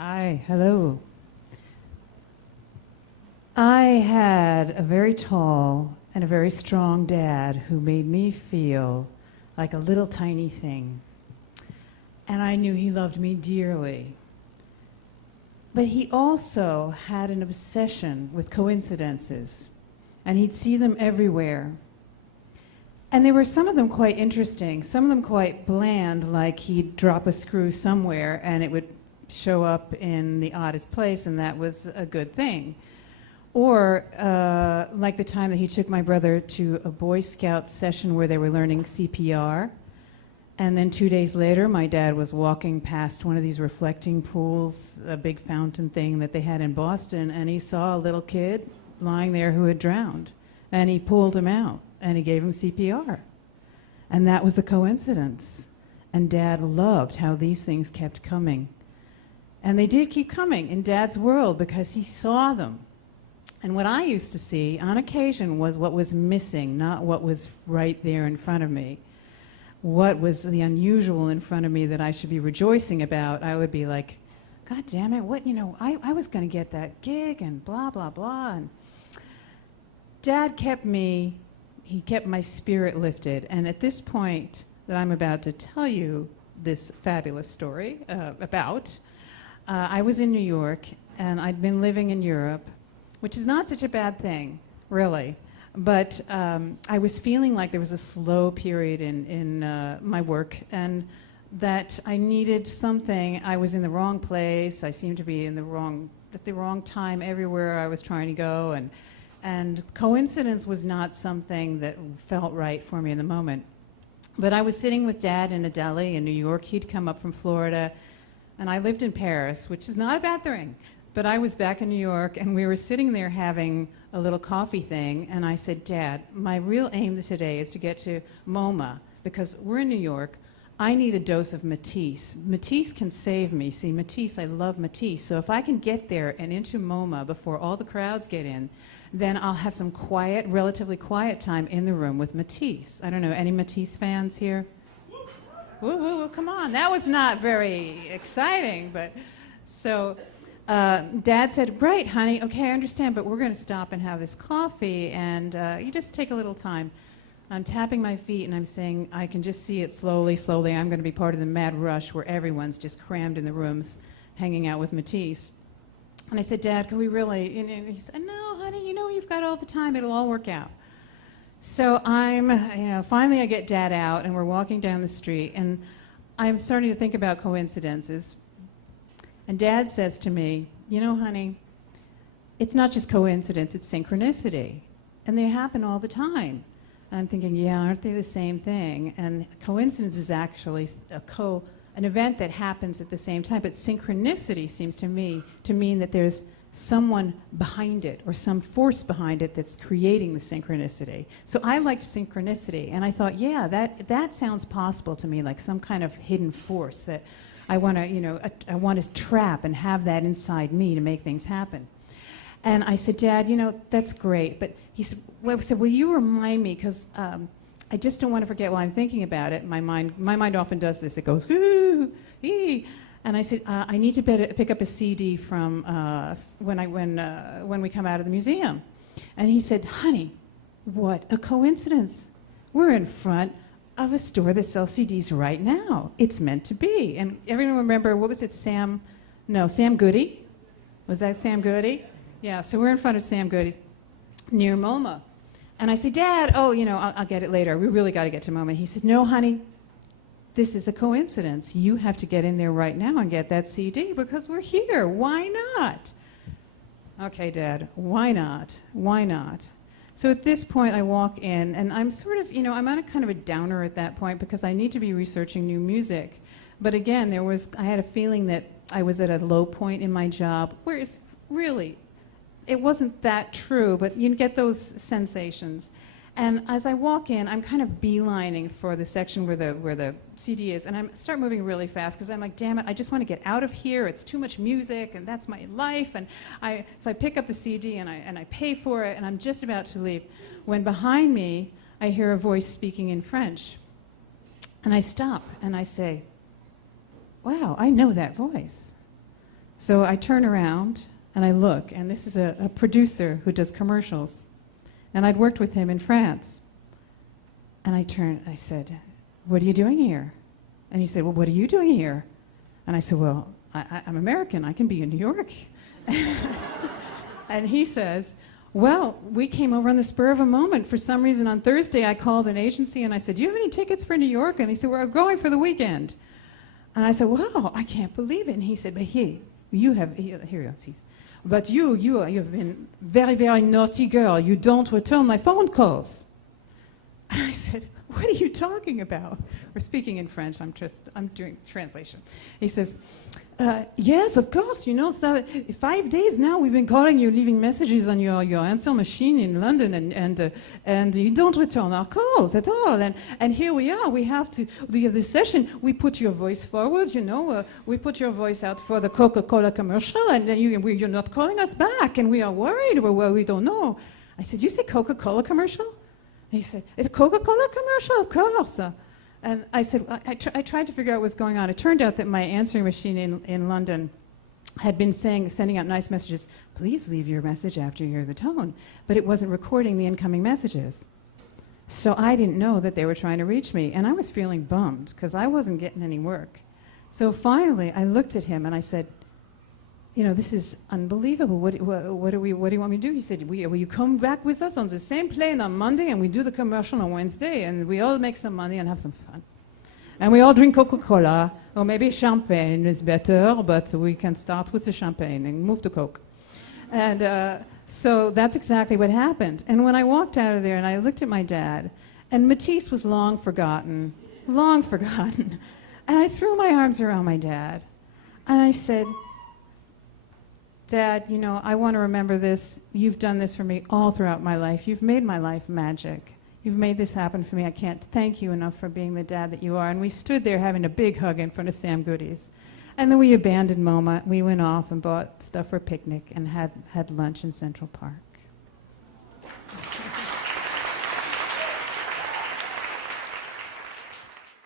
Hi, hello. I had a very tall and a very strong dad who made me feel like a little tiny thing. And I knew he loved me dearly. But he also had an obsession with coincidences, and he'd see them everywhere. And there were some of them quite interesting, some of them quite bland, like he'd drop a screw somewhere and it would show up in the oddest place, and that was a good thing. Or like the time that he took my brother to a Boy Scout session where they were learning CPR, and then 2 days later my dad was walking past one of these reflecting pools, a big fountain thing that they had in Boston, and he saw a little kid lying there who had drowned, and he pulled him out and he gave him CPR. And that was the coincidence. And Dad loved how these things kept coming. And they did keep coming in Dad's world because he saw them. And what I used to see on occasion was what was missing, not what was right there in front of me. What was the unusual in front of me that I should be rejoicing about, I would be like, God damn it, what, I was going to get that gig and blah, blah, blah. And Dad kept my spirit lifted. And at this point that I'm about to tell you this fabulous story I was in New York, and I'd been living in Europe, which is not such a bad thing, really. But I was feeling like there was a slow period in my work, and that I needed something. I was in the wrong place. I seemed to be at the wrong time everywhere I was trying to go, and coincidence was not something that felt right for me in the moment. But I was sitting with Dad in a deli in New York. He'd come up from Florida, and I lived in Paris, which is not a bad thing. But I was back in New York, and we were sitting there having a little coffee thing, and I said, Dad, my real aim today is to get to MoMA, because we're in New York. I need a dose of Matisse. Matisse can save me. See, Matisse, I love Matisse. So if I can get there and into MoMA before all the crowds get in, then I'll have some quiet, relatively quiet time in the room with Matisse. I don't know, any Matisse fans here? Woo, woo, woo, come on. That was not very exciting, but so Dad said, right, honey, okay, I understand, but we're going to stop and have this coffee, and you just take a little time. I'm tapping my feet, and I'm saying, I can just see it slowly, slowly. I'm going to be part of the mad rush where everyone's just crammed in the rooms hanging out with Matisse. And I said, Dad, can we really? And he said, no, honey, you've got all the time. It'll all work out. So finally I get Dad out, and we're walking down the street, and I'm starting to think about coincidences. And Dad says to me, honey, it's not just coincidence, it's synchronicity. And they happen all the time. And I'm thinking, yeah, aren't they the same thing? And coincidence is actually an event that happens at the same time, but synchronicity seems to me to mean that there's someone behind it or some force behind it that's creating the synchronicity. So I liked synchronicity, and I thought, yeah, that sounds possible to me, like some kind of hidden force that I want to trap and have that inside me to make things happen. And I said, Dad, that's great, but he said, will you remind me, because I just don't want to forget while I'm thinking about it. My mind often does this. It goes, ooh, ee. And I said, I need to pick up a CD from when we come out of the museum. And he said, honey, what a coincidence. We're in front of a store that sells CDs right now. It's meant to be. And everyone remember, what was it, Sam Goody? Was that Sam Goody? Yeah, so we're in front of Sam Goody near MoMA. And I said, Dad, I'll get it later. We really got to get to MoMA. He said, no, honey, this is a coincidence. You have to get in there right now and get that CD because we're here. Why not? Okay, Dad, why not? Why not? So at this point, I walk in, and I'm sort of, I'm on a kind of a downer at that point because I need to be researching new music. But again, I had a feeling that I was at a low point in my job, whereas really, it wasn't that true, but you get those sensations. And as I walk in, I'm kind of beelining for the section where the CD is, and I start moving really fast because I'm like, damn it, I just want to get out of here. It's too much music, and that's my life. And so I pick up the CD and I pay for it, and I'm just about to leave, when behind me I hear a voice speaking in French, and I stop and I say, wow, I know that voice. So I turn around and I look, and this is a producer who does commercials. And I'd worked with him in France. And I said, "What are you doing here?" And he said, "Well, what are you doing here?" And I said, "Well, I'm American. I can be in New York." And he says, "Well, we came over on the spur of a moment. For some reason on Thursday I called an agency and I said, 'Do you have any tickets for New York?' And he said, 'We're going for the weekend.' And I said, 'Wow, I can't believe it.' And he said, 'But here you see. But you've been very, very naughty girl. You don't return my phone calls.' And I said, 'What are you talking about?' We're speaking in French. I'm doing translation. He says, 'Yes, of course. You know, so 5 days now we've been calling you, leaving messages on your answer machine in London, and you don't return our calls at all. And here we are. We have this session. We put your voice forward. You know, we put your voice out for the Coca-Cola commercial, and then you're not calling us back, and we are worried. We don't know.' I said, 'You say Coca-Cola commercial?' He said, 'It's a Coca-Cola commercial, of course.' And I said, I tried to figure out what's going on. It turned out that my answering machine in London had been sending out nice messages, 'Please leave your message after you hear the tone.' But it wasn't recording the incoming messages. So I didn't know that they were trying to reach me. And I was feeling bummed because I wasn't getting any work. So finally, I looked at him and I said, 'You know, this is unbelievable. What do you want me to do?' He said, 'Will you come back with us on the same plane on Monday, and we do the commercial on Wednesday, and we all make some money and have some fun. And we all drink Coca-Cola, or maybe champagne is better, but we can start with the champagne and move to Coke.' And so that's exactly what happened. And when I walked out of there and I looked at my dad, and Matisse was long forgotten. And I threw my arms around my dad, and I said, 'Dad, you know, I want to remember this. You've done this for me all throughout my life. You've made my life magic. You've made this happen for me. I can't thank you enough for being the dad that you are.' And we stood there having a big hug in front of Sam Goody's. And then we abandoned MoMA. We went off and bought stuff for a picnic and had lunch in Central Park.